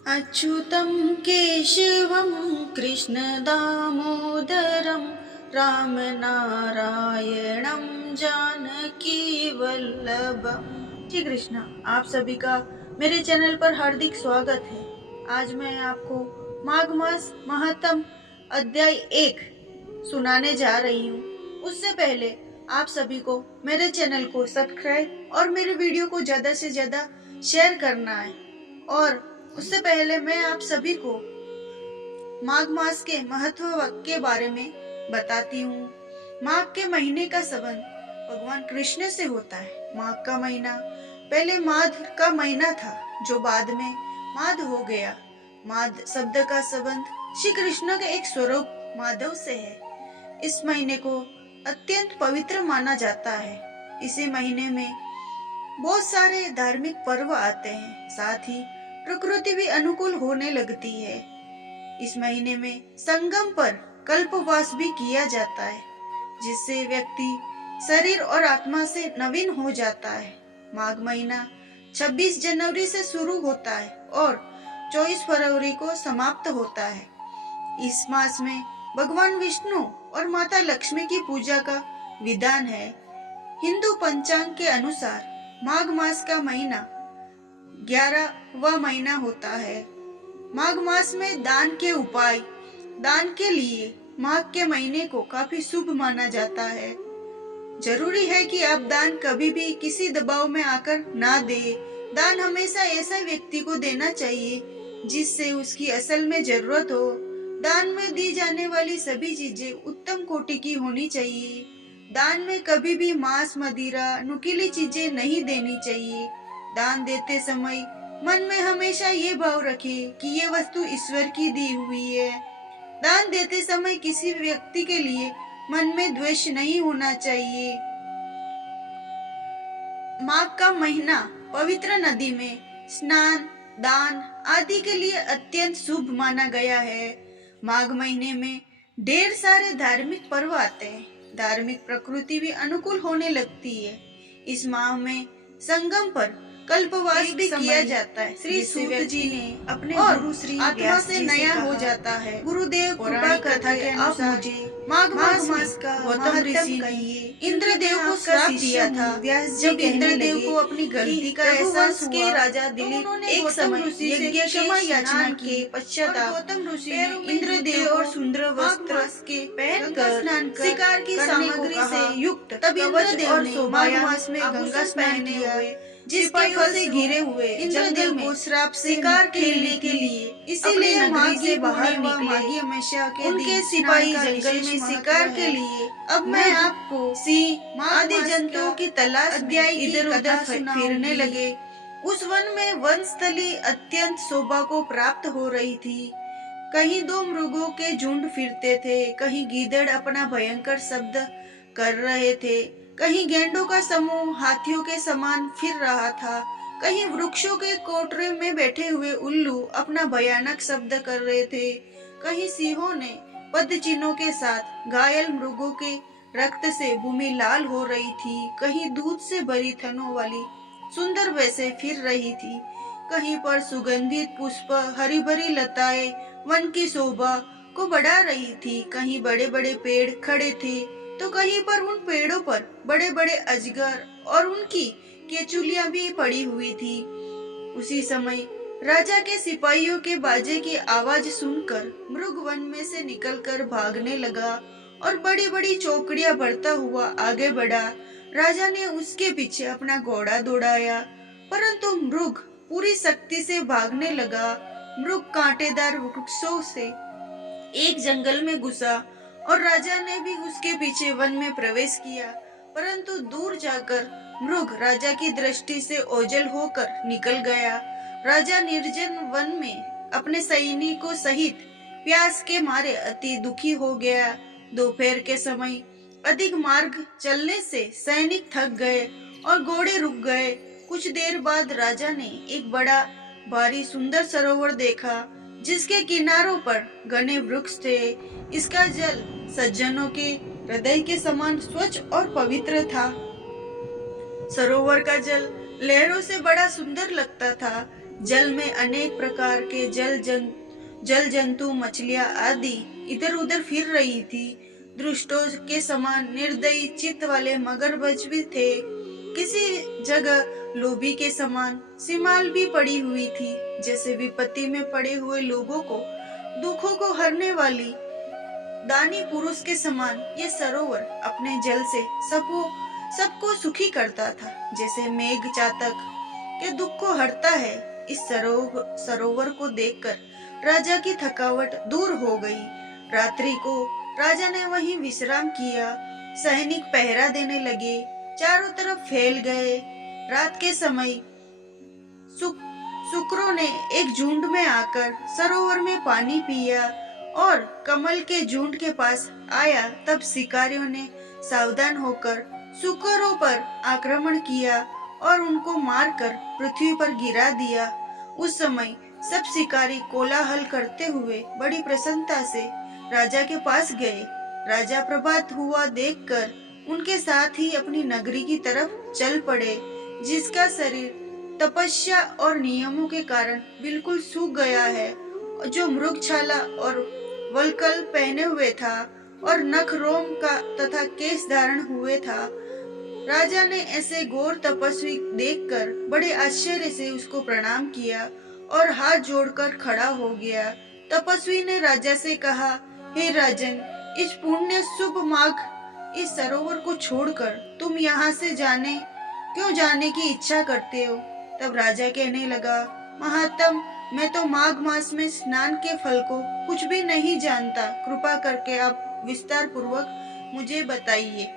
अच्युतं केशवं कृष्णदामोदरं रामनारायणं जानकीवल्लभम्। श्री कृष्णा, आप सभी का मेरे चैनल पर हार्दिक स्वागत है। आज मैं आपको माघ मास महात्म अध्याय 1 सुनाने जा रही हूँ। उससे पहले आप सभी को मेरे चैनल को सब्सक्राइब और मेरे वीडियो को ज्यादा से ज्यादा शेयर करना है। और उससे पहले मैं आप सभी को माघ मास के महत्व के बारे में बताती हूँ। माघ के महीने का संबंध भगवान कृष्ण से होता है। माघ का महीना पहले माघ का महीना था, जो बाद में माध हो गया। माध शब्द का संबंध श्री कृष्ण के एक स्वरूप माधव से है। इस महीने को अत्यंत पवित्र माना जाता है। इसी महीने में बहुत सारे धार्मिक पर्व आते हैं, साथ ही प्रकृति भी अनुकूल होने लगती है। इस महीने में संगम पर कल्पवास भी किया जाता है, जिससे व्यक्ति शरीर और आत्मा से नवीन हो जाता है। माघ महीना 26 जनवरी से शुरू होता है और 24 फरवरी को समाप्त होता है। इस मास में भगवान विष्णु और माता लक्ष्मी की पूजा का विधान है। हिंदू पंचांग के अनुसार माघ मास का महीना 11वां महीना होता है। माघ मास में दान के उपाय। दान के लिए माघ के महीने को काफी शुभ माना जाता है। जरूरी है कि आप दान कभी भी किसी दबाव में आकर ना दे। दान हमेशा ऐसा व्यक्ति को देना चाहिए जिससे उसकी असल में जरूरत हो। दान में दी जाने वाली सभी चीजें उत्तम कोटि की होनी चाहिए। दान में कभी भी मांस, मदिरा, नुकीली चीजें नहीं देनी चाहिए। दान देते समय मन में हमेशा ये भाव रखें कि ये वस्तु ईश्वर की दी हुई है। दान देते समय किसी व्यक्ति के लिए मन में द्वेष नहीं होना चाहिए। माघ का महीना पवित्र नदी में स्नान, दान आदि के लिए अत्यंत शुभ माना गया है। माघ महीने में ढेर सारे धार्मिक पर्व आते हैं। धार्मिक प्रकृति भी अनुकूल होने लगती है। इस माह में संगम पर कल्पवास भी किया जाता है। श्री सूत जी ने अपने गुरु श्री आत्मा से नया हो जाता है। गुरुदेव कृपा कथा के अनुसार माघ मास का गौतम ऋषि ने इंद्रदेव को श्राप दिया था। जब इंद्रदेव को अपनी गलती का एहसास हुआ, राजा दिलीप एक समय यज्ञ क्षमा याचना के पश्चात गौतम ऋषि ने इंद्रदेव और सुंदर वस्त्र के पहनकर शिकार की सामग्री से युक्त तब इंद्रदेव ने माघ मास में गंगा पहने हुए जिसके फल से घिरे हुए जंगल को श्राप से शिकार खेलने के लिए, इसीलिए माघ से बाहर माघी अमावस्या के उनके सिपाही जंगल में शिकार के लिए। अब मैं आपको सिंह आदि जंतुओं की तलाश अध्याय इधर उधर फिरने लगे। उस वन में वनस्थली अत्यंत शोभा को प्राप्त हो रही थी। कहीं दो मृगों के झुंड फिरते थे, कहीं गीदड़ अपना भयंकर शब्द कर रहे थे, कहीं गेंडों का समूह हाथियों के समान फिर रहा था, कहीं वृक्षों के कोटरे में बैठे हुए उल्लू अपना भयानक शब्द कर रहे थे, कहीं सिंहों ने पदचिन्हों के साथ घायल मृगों के रक्त से भूमि लाल हो रही थी, कहीं दूध से भरी थनों वाली सुंदर भैंसें फिर रही थी, कहीं पर सुगंधित पुष्प, हरी भरी लताएं वन की शोभा को बढ़ा रही थी, कहीं बड़े बड़े पेड़ खड़े थे तो कहीं पर उन पेड़ों पर बड़े बड़े अजगर और उनकी केचुलियां भी पड़ी हुई थी। उसी समय राजा के सिपाहियों के बाजे की आवाज सुनकर मृग वन में से निकलकर भागने लगा और बड़ी बड़ी चौकड़ियां भरता हुआ आगे बढ़ा। राजा ने उसके पीछे अपना घोड़ा दौड़ाया, परंतु मृग पूरी शक्ति से भागने लगा। मृग कांटेदार वृक्षों से एक जंगल में घुसा और राजा ने भी उसके पीछे वन में प्रवेश किया, परंतु दूर जाकर मृग राजा की दृष्टि से ओझल होकर निकल गया। राजा निर्जन वन में अपने सैनिकों सहित प्यास के मारे अति दुखी हो गया। दोपहर के समय अधिक मार्ग चलने से सैनिक थक गए और घोड़े रुक गए। कुछ देर बाद राजा ने एक बड़ा भारी सुंदर सरोवर देखा, जिसके किनारों पर घने वृक्ष थे। इसका जल सज्जनों के हृदय के समान स्वच्छ और पवित्र था। सरोवर का जल लहरों से बड़ा सुंदर लगता था। जल में अनेक प्रकार के जल जंतु, मछलियां आदि इधर उधर फिर रही थी। दुष्टों के समान निर्दयी चित्त वाले मगरमच्छ भी थे। किसी जगह लोभी के समान सिमाल भी पड़ी हुई थी। जैसे विपत्ति में पड़े हुए लोगों को दुखों को हरने वाली दानी पुरुष के समान ये सरोवर अपने जल से सबको सुखी करता था। जैसे मेघ चातक के दुख को हरता है, इस सरोवर को देखकर राजा की थकावट दूर हो गई। रात्रि को राजा ने वहीं विश्राम किया। सैनिक पहरा देने लगे, चारों तरफ फैल गए। रात के समय शुक्रों ने एक झुंड में आकर सरोवर में पानी पिया और कमल के झुंड के पास आया। तब शिकारियों ने सावधान होकर शुक्रों पर आक्रमण किया और उनको मारकर पृथ्वी पर गिरा दिया। उस समय सब शिकारी कोलाहल करते हुए बड़ी प्रसन्नता से राजा के पास गए। राजा प्रभात हुआ देखकर उनके साथ ही अपनी नगरी की तरफ चल पड़े, जिसका शरीर तपस्या और नियमों के कारण बिल्कुल सूख गया है, जो मृगछाला और वल्कल पहने हुए था और नख रोम का तथा केश धारण हुए था। राजा ने ऐसे घोर तपस्वी देखकर बड़े आश्चर्य से उसको प्रणाम किया और हाथ जोड़कर खड़ा हो गया। तपस्वी ने राजा से कहा, हे राजन, इस पुण्य शुभ माघ इस सरोवर को छोड़कर तुम यहाँ से क्यों जाने की इच्छा करते हो? तब राजा कहने लगा, महात्म, मैं तो माघ मास में स्नान के फल को कुछ भी नहीं जानता। कृपा करके आप विस्तार पूर्वक मुझे बताइए।